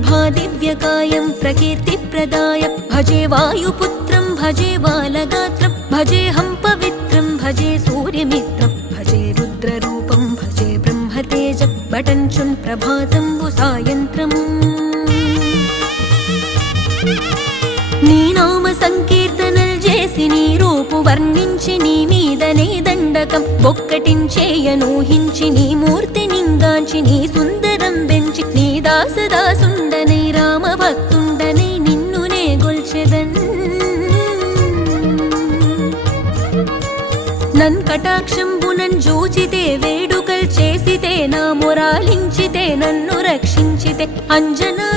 ప్రభాదివ్యకాయం ప్రకీర్తిప్రదాయ భజే వాయుపుత్రం భజే బాలగాత్రం భజేహం పవిత్రం భజే సూర్యమిత్రం భజే రుద్రరూపం భజే బ్రహ్మతేజం బటంచున్ ప్రభాతంబు సాయంత్రము నీ నామ సంకీర్తనల్ చేసి నీ రూపు వర్ణించి నీ మీదనే దండకం బొక్కటించేయనూహించి నీ మూర్తి నింగాంచి నీ సుందరం బెంచి నీ దాసదాసుండనై రామ భక్తుండనై నిన్నునే గొల్చెదన్ నన్ కటాక్షంబునన్ జూచితే వేడుకల్ చేసితే నా మొరాలించితే నన్ను రక్షించితే అంజనా